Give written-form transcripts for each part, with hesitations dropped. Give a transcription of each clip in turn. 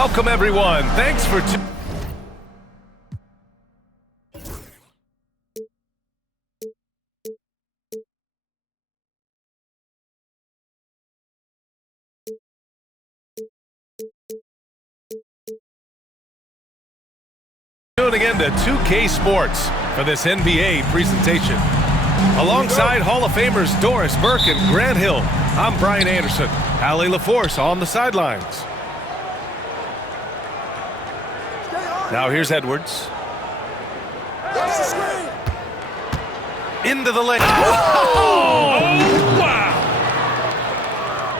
Welcome, everyone. Thanks for tuning in to 2K Sports for this NBA presentation. Alongside Hall of Famers Doris Burke and Grant Hill, I'm Brian Anderson. Allie LaForce on the sidelines. Now here's Edwards. Into the lane. Oh, wow!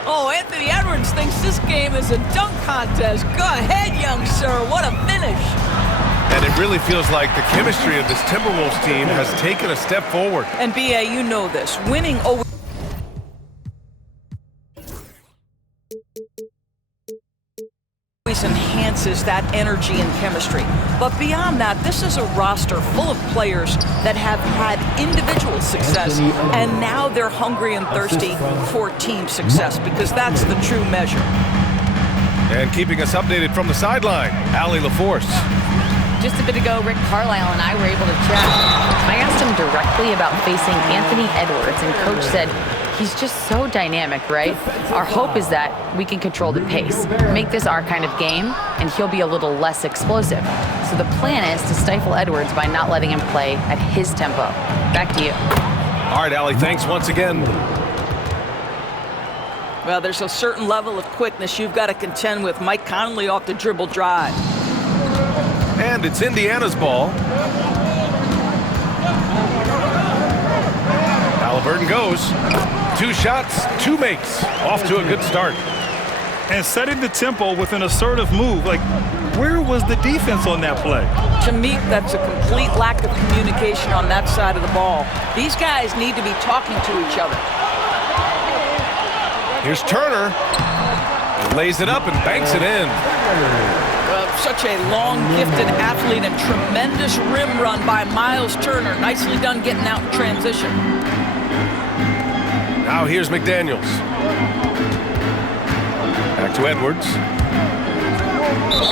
Oh, Anthony Edwards thinks this game is a dunk contest. Go ahead, young sir. What a finish. And it really feels like the chemistry of this Timberwolves team has taken a step forward. And B.A., you know this. Winning always enhances that energy and chemistry. But beyond that, this is a roster full of players that have had individual success, and now they're hungry and thirsty for team success, because that's the true measure. And keeping us updated from the sideline, Allie LaForce. Just a bit ago, Rick Carlisle and I were able to chat. I asked him directly about facing Anthony Edwards, and Coach said he's just so dynamic, right? Our hope is that we can control the pace, make this our kind of game, and he'll be a little less explosive. So the plan is to stifle Edwards by not letting him play at his tempo. Back to you. All right, Allie, thanks once again. Well, there's a certain level of quickness you've got to contend with. Mike Conley off the dribble drive. And it's Indiana's ball. Halliburton goes. 2 shots, 2 makes. Off to a good start. And setting the tempo with an assertive move. Like, where was the defense on that play? To me, that's a complete lack of communication on that side of the ball. These guys need to be talking to each other. Here's Turner. He lays it up and banks it in. Such a long, gifted athlete, and tremendous rim run by Miles Turner. Nicely done getting out in transition. Now here's McDaniels. Back to Edwards.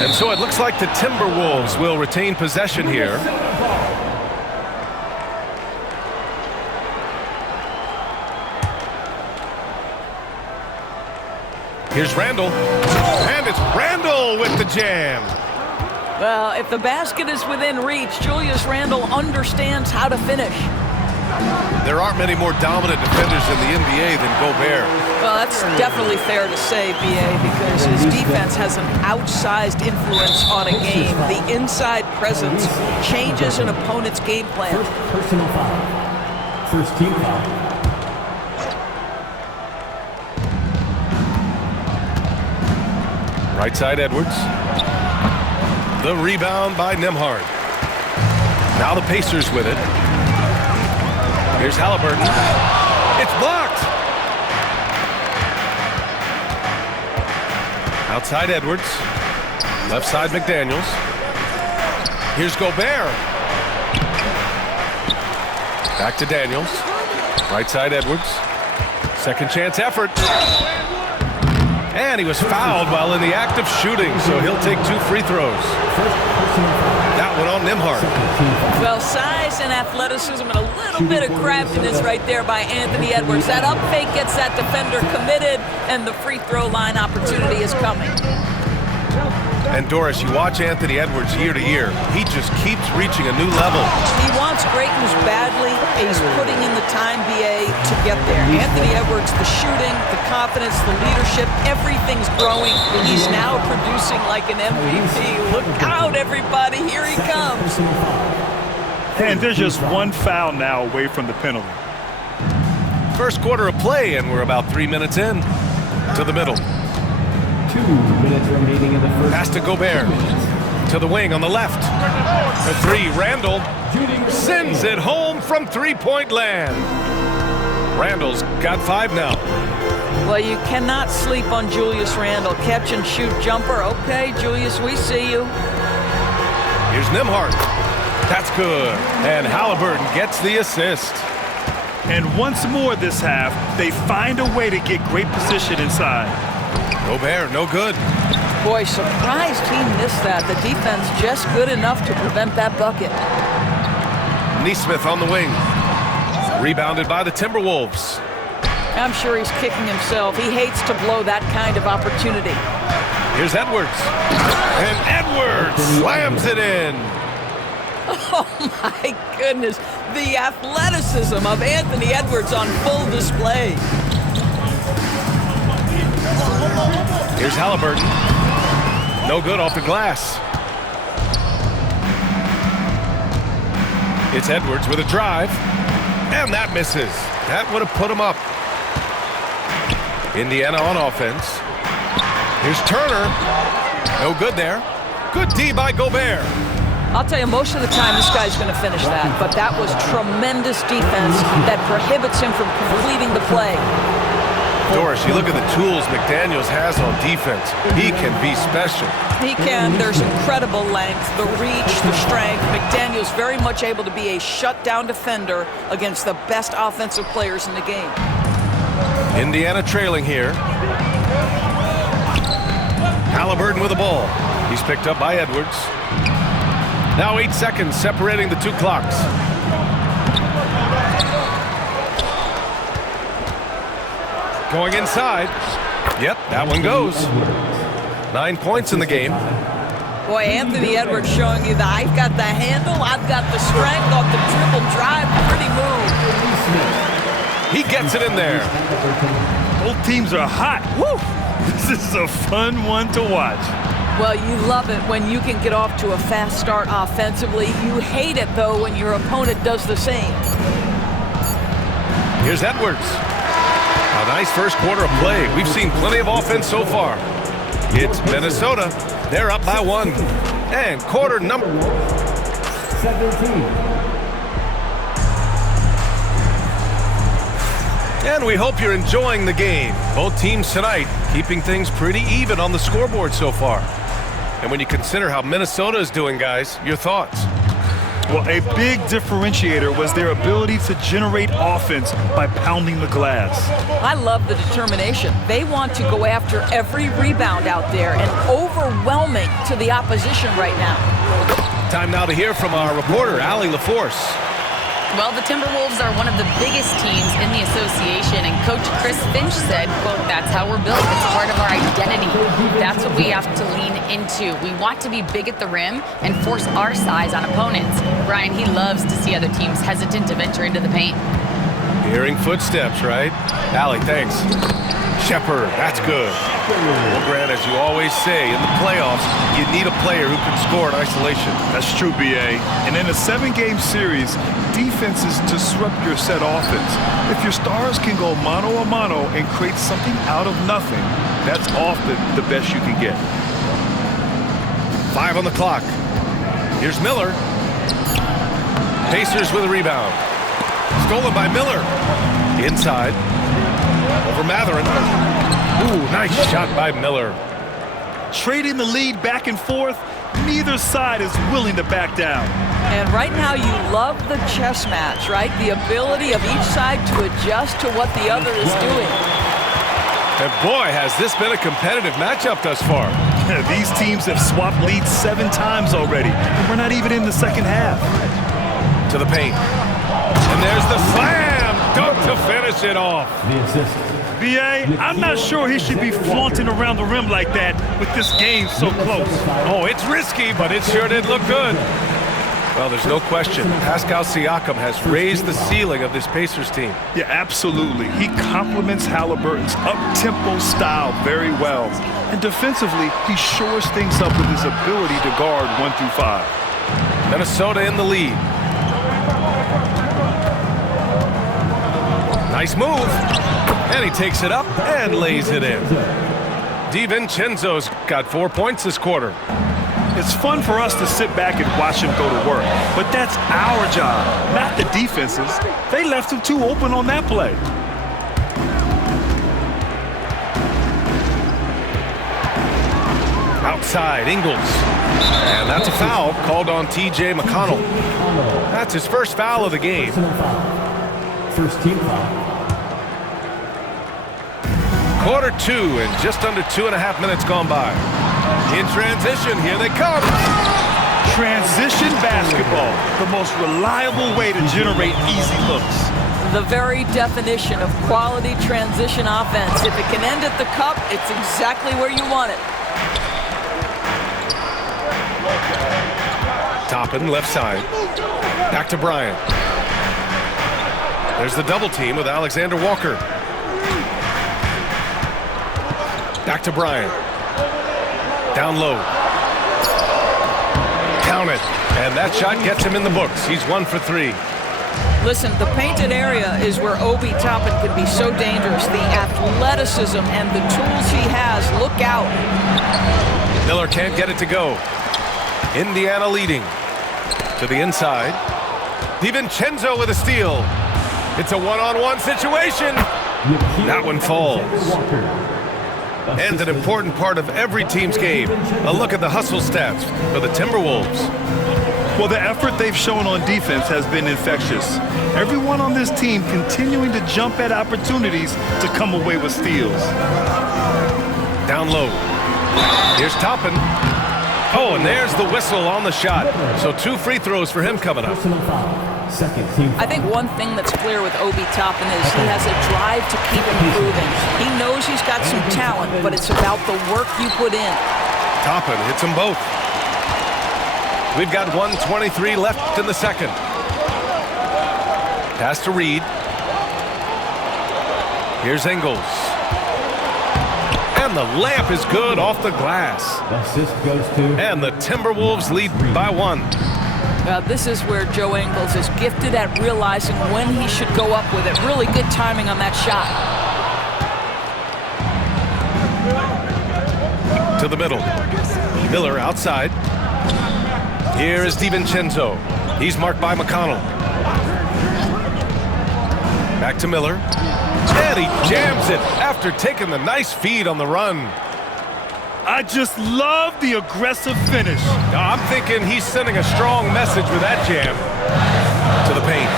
And so it looks like the Timberwolves will retain possession here. Here's Randall. And it's Randall with the jam. Well, if the basket is within reach, Julius Randle understands how to finish. There aren't many more dominant defenders in the NBA than Gobert. Well, that's definitely fair to say, B.A., because his defense has an outsized influence on a game. The inside presence changes an opponent's game plan. Personal foul. First team foul. Right side, Edwards. The rebound by Nembhard. Now the Pacers with it. Here's Halliburton. It's blocked. Outside, Edwards. Left side, McDaniels. Here's Gobert. Back to Daniels. Right side, Edwards. Second chance effort. And he was fouled while in the act of shooting, so he'll take 2 free throws. That one on Nembhard. Well, size and athleticism and a little bit of craftiness right there by Anthony Edwards. That up fake gets that defender committed, and the free throw line opportunity is coming. And Doris, you watch Anthony Edwards year to year. He just keeps reaching a new level. He wants greatness badly. He's putting in the time, B.A., to get there. Anthony Edwards, the shooting, the confidence, the leadership, everything's growing. He's now producing like an MVP. Look out, everybody. Here he comes. And there's just one foul now away from the penalty. First quarter of play, and we're about 3 minutes in. To the middle. 2 minutes remaining in the first. Pass to Gobert. To the wing on the left. The 3, Randall. Sends it home from three-point land. Randall's got 5 now. Well, you cannot sleep on Julius Randle. Catch and shoot jumper. Okay, Julius, we see you. Here's Nembhard. That's good. And Halliburton gets the assist. And once more this half, they find a way to get great position inside. Gobert, no good. Boy, surprised he missed that. The defense just good enough to prevent that bucket. Nesmith on the wing. Rebounded by the Timberwolves. I'm sure he's kicking himself. He hates to blow that kind of opportunity. Here's Edwards. And Edwards slams it in. Oh, my goodness. The athleticism of Anthony Edwards on full display. Here's Halliburton. No good off the glass. It's Edwards with a drive. And that misses. That would have put him up. Indiana on offense. Here's Turner. No good there. Good D by Gobert. I'll tell you, most of the time this guy's going to finish that, but that was tremendous defense that prohibits him from completing the play. Doris, you look at the tools McDaniels has on defense. He can be special. He can. There's incredible length, the reach, the strength. McDaniels very much able to be a shutdown defender against the best offensive players in the game. Indiana trailing here. Halliburton with the ball. He's picked up by Edwards. Now 8 seconds separating the two clocks. Going inside. Yep, that one goes. 9 points in the game. Boy, Anthony Edwards showing you that I've got the handle, I've got the strength off the dribble drive. Pretty move. He gets it in there. Both teams are hot. Woo! This is a fun one to watch. Well, you love it when you can get off to a fast start offensively. You hate it, though, when your opponent does the same. Here's Edwards. A nice first quarter of play. We've seen plenty of offense so far. It's Minnesota. They're up by 1. And quarter number 17. And we hope you're enjoying the game. Both teams tonight keeping things pretty even on the scoreboard so far. And when you consider how Minnesota is doing, guys, your thoughts? Well, a big differentiator was their ability to generate offense by pounding the glass. I love the determination. They want to go after every rebound out there and overwhelming to the opposition right now. Time now to hear from our reporter, Allie LaForce. Well, the Timberwolves are one of the biggest teams in the association, and Coach Chris Finch said, quote, "That's how we're built. It's part of our identity. That's what we have to lean into. We want to be big at the rim and force our size on opponents." Brian, he loves to see other teams hesitant to venture into the paint. Hearing footsteps, right? Allie, thanks. Shepherd, that's good. Well, Grant, as you always say, in the playoffs, you need a player who can score in isolation. That's true, B.A. And in a 7-game series, defenses disrupt your set offense. If your stars can go mano a mano and create something out of nothing, that's often the best you can get. 5 on the clock. Here's Miller. Pacers with a rebound. Stolen by Miller. Inside. Over Matherin. Ooh, nice shot by Miller. Trading the lead back and forth, neither side is willing to back down. And right now you love the chess match, right? The ability of each side to adjust to what the other is doing. And boy, has this been a competitive matchup thus far. These teams have swapped leads 7 times already, and we're not even in the second half. To the paint. And there's the slam dunk to finish it off. The assist. B.A., I'm not sure he should be flaunting around the rim like that with this game so close. Oh, it's risky, but it sure did look good. Well, there's no question. Pascal Siakam has raised the ceiling of this Pacers team. Yeah, absolutely. He complements Halliburton's up-tempo style very well. And defensively, he shores things up with his ability to guard 1 through 5. Minnesota in the lead. Nice move. And he takes it up and lays it in. DiVincenzo's got 4 points this quarter. It's fun for us to sit back and watch him go to work, but that's our job, not the defense's. They left him too open on that play. Outside, Ingles. And that's a foul called on T.J. McConnell. That's his first foul of the game. First team foul. Quarter 2 and just under 2.5 minutes gone by. In transition, here they come. Transition basketball, the most reliable way to generate easy looks. The very definition of quality transition offense. If it can end at the cup, it's exactly where you want it. Toppin, left side. Back to Bryant. There's the double team with Alexander Walker. Back to Bryant. Down low. Count it. And that shot gets him in the books. He's 1 for 3. Listen, the painted area is where Obi Toppin can be so dangerous. The athleticism and the tools he has. Look out. Miller can't get it to go. Indiana leading. To the inside. DiVincenzo with a steal. It's a one-on-one situation. That one falls. And an important part of every team's game. A look at the hustle stats for the Timberwolves. Well, the effort they've shown on defense has been infectious. Everyone on this team continuing to jump at opportunities to come away with steals. Down low. Here's Toppin. Oh, and there's the whistle on the shot. So 2 free throws for him coming up. I think one thing that's clear with Obi Toppin is he has a drive to keep improving. He knows he's got some talent, but it's about the work you put in. Toppin hits them both. We've got 1:23 left in the second. Pass to Reed. Here's Ingles. And the layup is good off the glass. Assist goes to. And the Timberwolves lead by 1. This is where Joe Ingles is gifted at realizing when he should go up with it. Really good timing on that shot. To the middle. Miller outside. Here is DiVincenzo. He's marked by McConnell. Back to Miller. And he jams it after taking the nice feed on the run. I just love the aggressive finish. I'm thinking he's sending a strong message with that jam. To the paint.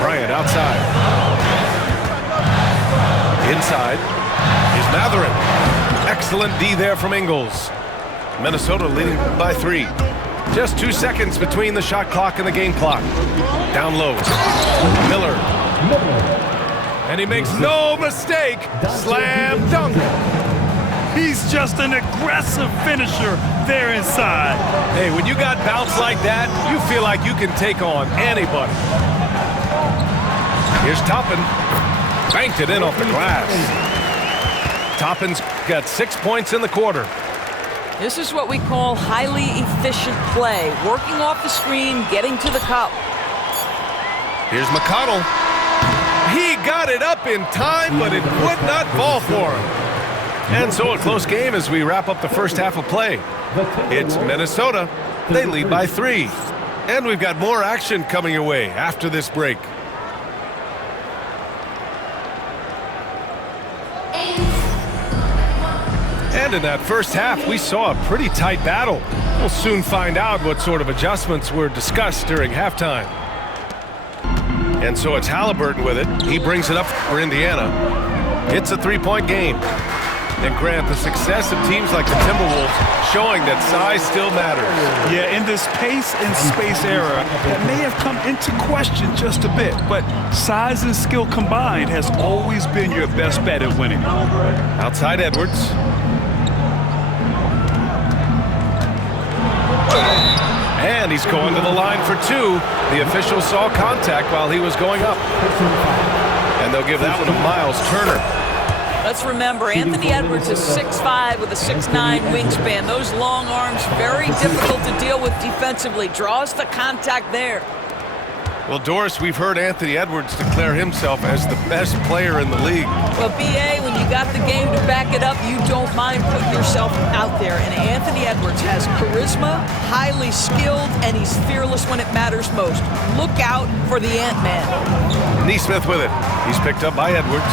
Bryant outside. Inside is Mathurin. Excellent D there from Ingles. Minnesota leading by 3. Just 2 seconds between the shot clock and the game clock. Down low. Miller. And he makes no mistake. Slam dunk. He's just an aggressive finisher there inside. Hey, when you got bounce like that, you feel like you can take on anybody. Here's Toppin. Banked it in off the glass. Toppin's got 6 points in the quarter. This is what we call highly efficient play. Working off the screen, getting to the cup. Here's McConnell. He got it up in time, but it would not fall for him. And so a close game as we wrap up the first half of play. It's Minnesota. They lead by 3. And we've got more action coming your way after this break. And in that first half, we saw a pretty tight battle. We'll soon find out what sort of adjustments were discussed during halftime. And so it's Halliburton with it. He brings it up for Indiana. It's a 3-point game. And Grant, the success of teams like the Timberwolves showing that size still matters. Yeah, in this pace and space era, that may have come into question just a bit, but size and skill combined has always been your best bet at winning. Outside Edwards. And he's going to the line for 2. The official saw contact while he was going up. And they'll give that one to Miles Turner. Let's remember, Anthony Edwards is 6'5" with a 6'9" wingspan. Those long arms, very difficult to deal with defensively. Draws the contact there. Well, Doris, we've heard Anthony Edwards declare himself as the best player in the league. Well, B.A., when you got the game to back it up, you don't mind putting yourself out there. And Anthony Edwards has charisma, highly skilled, and he's fearless when it matters most. Look out for the Ant-Man. Neesmith with it. He's picked up by Edwards.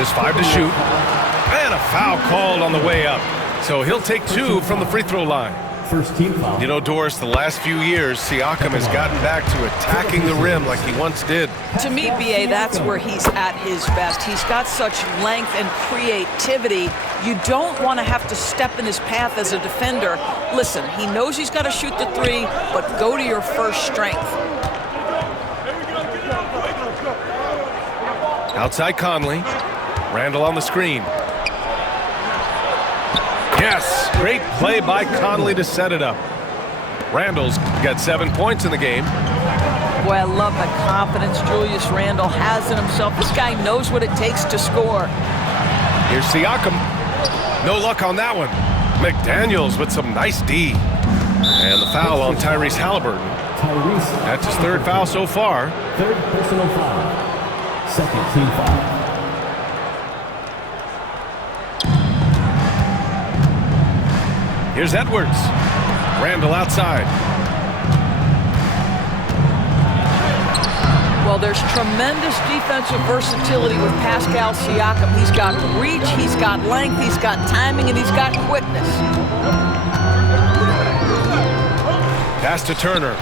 Just 5 to shoot. And a foul called on the way up. So he'll take 2 from the free throw line. First team foul. You know, Doris, the last few years, Siakam has gotten back to attacking the rim like he once did. To me, BA, that's where he's at his best. He's got such length and creativity. You don't want to have to step in his path as a defender. Listen, he knows he's got to shoot the three, but go to your first strength. Outside Conley. Randall on the screen. Yes, great play by Conley to set it up. Randall's got 7 points in the game. Boy, I love the confidence Julius Randle has in himself. This guy knows what it takes to score. Here's Siakam. No luck on that one. McDaniels with some nice D. And the foul on Tyrese Halliburton. That's his third foul so far. Third personal foul. Second team foul. Here's Edwards. Randall outside. Well, there's tremendous defensive versatility with Pascal Siakam. He's got reach, he's got length, he's got timing, and he's got quickness. Pass to Turner.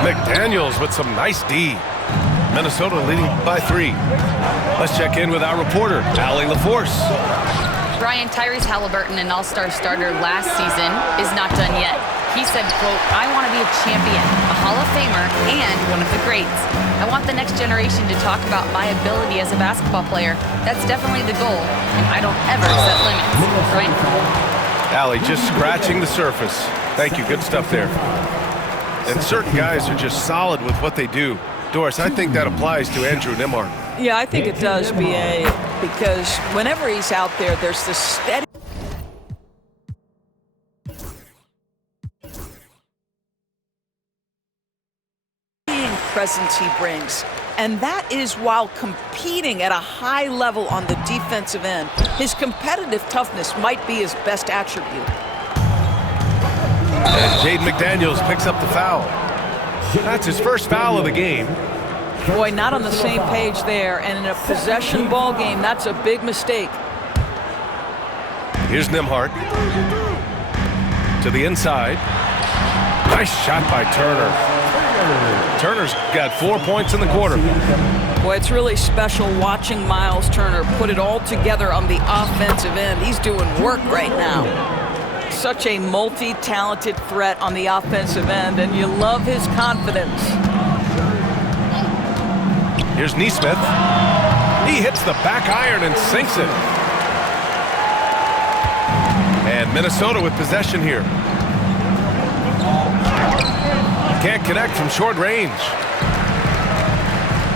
McDaniels with some nice D. Minnesota leading by 3. Let's check in with our reporter, Allie LaForce. Brian, Tyrese Halliburton, an all-star starter last season, is not done yet. He said, quote, "I want to be a champion, a Hall of Famer, and one of the greats. I want the next generation to talk about my ability as a basketball player. That's definitely the goal, and I don't ever set limits." Brian? Allie, just scratching the surface. Thank you, good stuff there. And certain guys are just solid with what they do. Doris, I think that applies to Andrew Nembhard. Yeah, I think it does, BA, because whenever he's out there, there's this steady presence he brings. And that is while competing at a high level on the defensive end. His competitive toughness might be his best attribute. And Jaden McDaniels picks up the foul. That's his first foul of the game. Boy, not on the same page there. And in a possession ball game, that's a big mistake. Here's Nembhard. To the inside. Nice shot by Turner. Turner's got 4 points in the quarter. Boy, it's really special watching Miles Turner put it all together on the offensive end. He's doing work right now. Such a multi-talented threat on the offensive end, and you love his confidence. Here's Nesmith. He hits the back iron and sinks it. And Minnesota with possession here. Can't connect from short range.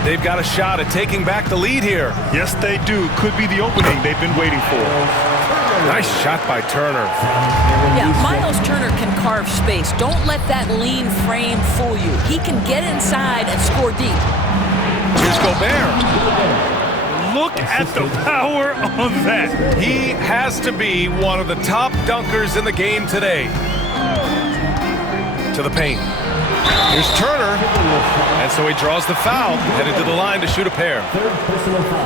They've got a shot at taking back the lead here. Yes, they do. Could be the opening they've been waiting for. Nice shot by Turner. Yeah, Miles Turner can carve space. Don't let that lean frame fool you. He can get inside and score deep. Here's Gobert. Look at the power on that. He has to be one of the top dunkers in the game today. To the paint. Here's Turner, and so he draws the foul, headed to the line to shoot a pair.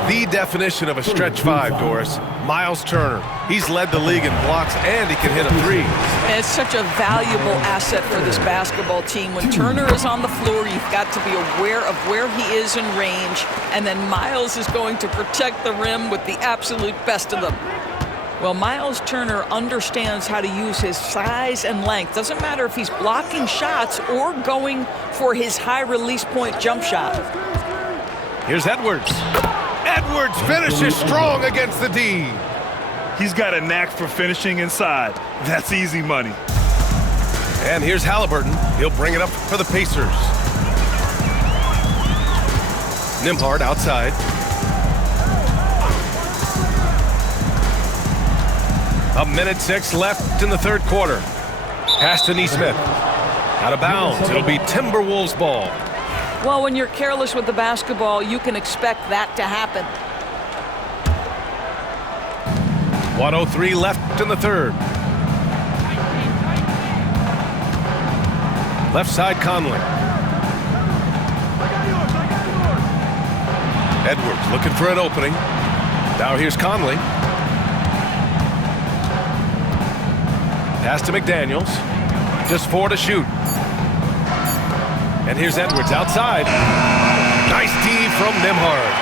The definition of a stretch 5, Doris. Miles Turner. He's led the league in blocks, and he can hit a 3. And it's such a valuable asset for this basketball team. When Turner is on the floor, you've got to be aware of where he is in range, and then Miles is going to protect the rim with the absolute best of them. Well, Miles Turner understands how to use his size and length. Doesn't matter if he's blocking shots or going for his high release point jump shot. Here's Edwards. Edwards finishes strong against the D. He's got a knack for finishing inside. That's easy money. And here's Halliburton. He'll bring it up for the Pacers. Nembhard outside. A minute 6 left in the third quarter. Pass to Nesmith. Out of bounds. It'll be Timberwolves ball. Well, when you're careless with the basketball, you can expect that to happen. 1:03 left in the third. Left side Conley. Edwards looking for an opening. Now here's Conley. Pass to McDaniels. Just 4 to shoot. And here's Edwards outside. Nice D from Nembhard.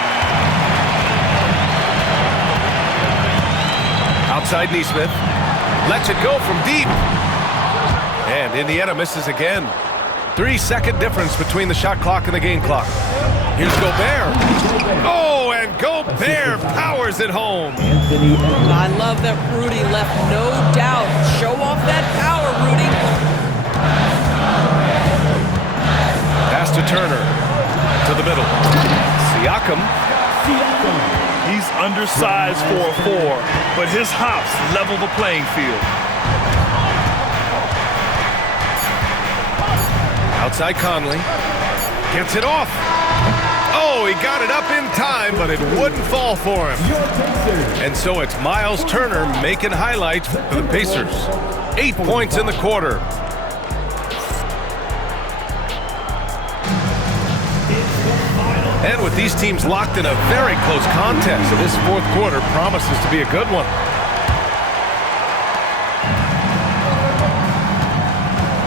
Outside Nesmith. Lets it go from deep. And Indiana misses again. 3-second difference between the shot clock and the game clock. Here's Gobert. Oh, and Gobert powers it home. I love that Rudy left no doubt. Show off that power, Rudy. Pass to Turner. To the middle. Siakam. He's undersized for a 4, but his hops level the playing field. Outside Conley. Gets it off. Oh, he got it up in time, but it wouldn't fall for him. And so it's Miles Turner making highlights for the Pacers. 8 points in the quarter. And with these teams locked in a very close contest, this fourth quarter promises to be a good one.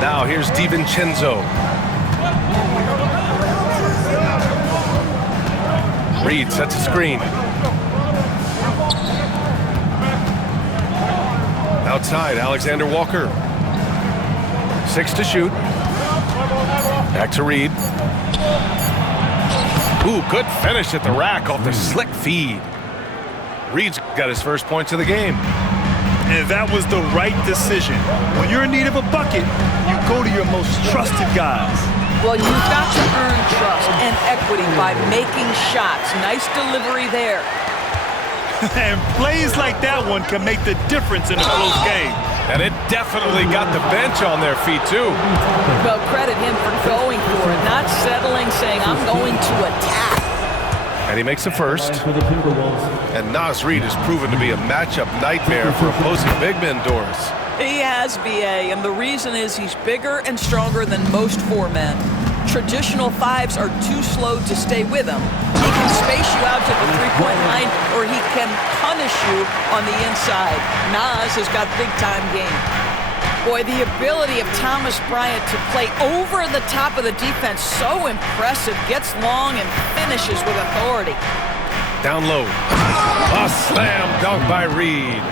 Now here's DiVincenzo. Reed sets a screen. Outside, Alexander Walker. 6 to shoot. Back to Reed. Ooh, good finish at the rack off the slick feed. Reed's got his first points of the game. And that was the right decision. When you're in need of a bucket, you go to your most trusted guys. Well, you've got to earn trust and equity by making shots. Nice delivery there. And plays like that one can make the difference in a close game. And it definitely got the bench on their feet, too. Well, credit him for going for it, not settling, saying, I'm going to attack. And he makes a first. And Naz Reid has proven to be a matchup nightmare for opposing big men, Doris. He has, BA, and the reason is he's bigger and stronger than most 4 men. Traditional 5s are too slow to stay with him. He can space you out to the three-point line, or he can punish you on the inside. Naz has got big-time game. Boy, the ability of Thomas Bryant to play over the top of the defense, so impressive. Gets long and finishes with authority. Down low. A slam dunk by Reed.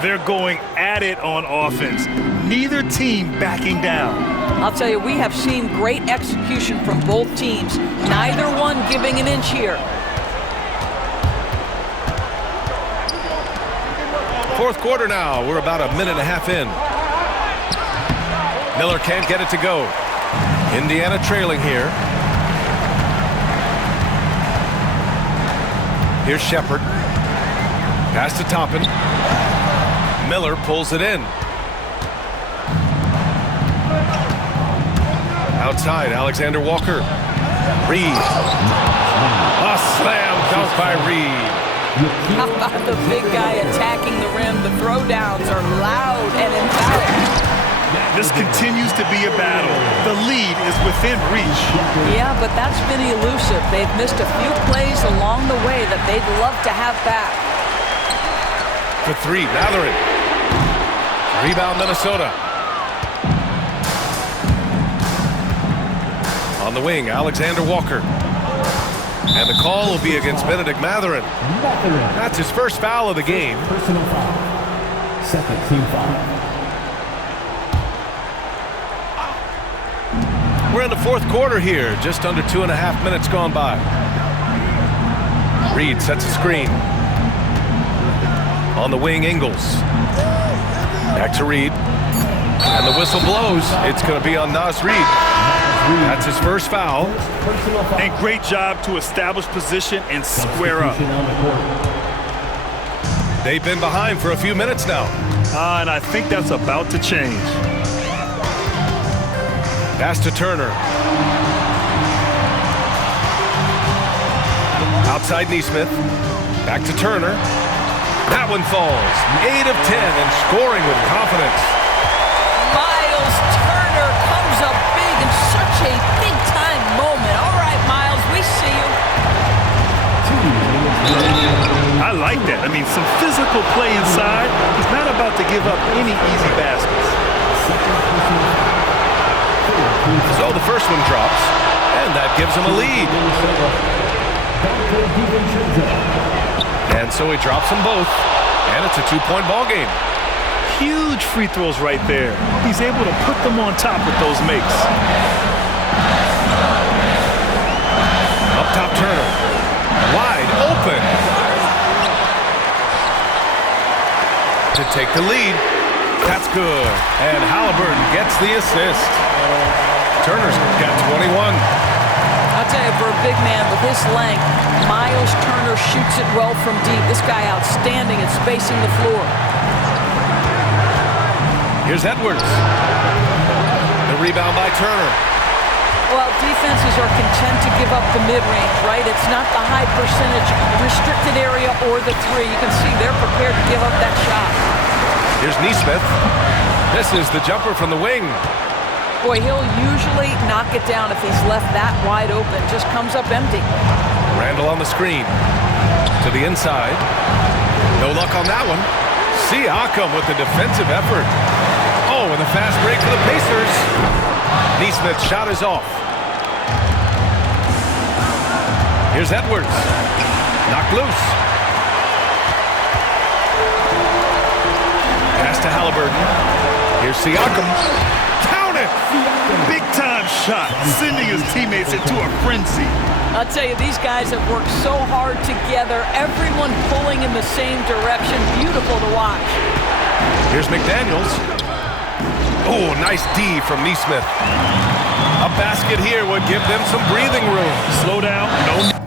They're going at it on offense. Neither team backing down. I'll tell you, we have seen great execution from both teams. Neither one giving an inch here. Fourth quarter now. We're about a minute and a half in. Miller can't get it to go. Indiana trailing here. Here's Shepard. Pass to Toppin. Miller pulls it in. Outside, Alexander Walker. Reed. A slam dunk by Reed. How about the big guy attacking the rim? The throwdowns are loud and emphatic. This continues to be a battle. The lead is within reach. Yeah, but that's been elusive. They've missed a few plays along the way that they'd love to have back. For 3, Mathurin. Rebound, Minnesota. On the wing, Alexander Walker. And the call will be against Benedict Mathurin. That's his first foul of the game. Personal foul. Second team foul. We're in the fourth quarter here, just under 2.5 minutes gone by. Reed sets a screen. On the wing, Ingles. Back to Reed. And the whistle blows. It's going to be on Naz Reid. That's his first foul. And great job to establish position and square up. They've been behind for a few minutes now. And I think that's about to change. Pass to Turner. Outside Nesmith. Back to Turner. That one falls. 8 of 10 and scoring with confidence. Miles Turner comes up big in such a big-time moment. All right, Miles, we see you. I like like that. I mean, some physical play inside. He's not about to give up any easy baskets. So the first one drops, and that gives him a lead. And so he drops them both, and it's a two-point ball game. Huge free throws right there. He's able to put them on top with those makes. Up top Turner. Wide open. To take the lead. That's good. And Halliburton gets the assist. Turner's got 21. I'll tell you, for a big man with his length, Miles Turner shoots it well from deep. This guy outstanding at spacing the floor. Here's Edwards. The rebound by Turner. Well, defenses are content to give up the mid-range, right? It's not the high percentage restricted area or the three. You can see they're prepared to give up that shot. Here's Nesmith. This is the jumper from the wing. Boy, he'll usually knock it down if he's left that wide open. Just comes up empty. Randall on the screen. To the inside. No luck on that one. Siakam with the defensive effort. Oh, and the fast break for the Pacers. Nesmith's shot is off. Here's Edwards. Knocked loose. Pass to Halliburton. Here's Siakam. Count it! Big time shot, sending his teammates into a frenzy. I'll tell you, these guys have worked so hard together. Everyone pulling in the same direction. Beautiful to watch. Here's McDaniels. Oh, nice D from Nesmith. A basket here would give them some breathing room. Slow down, no.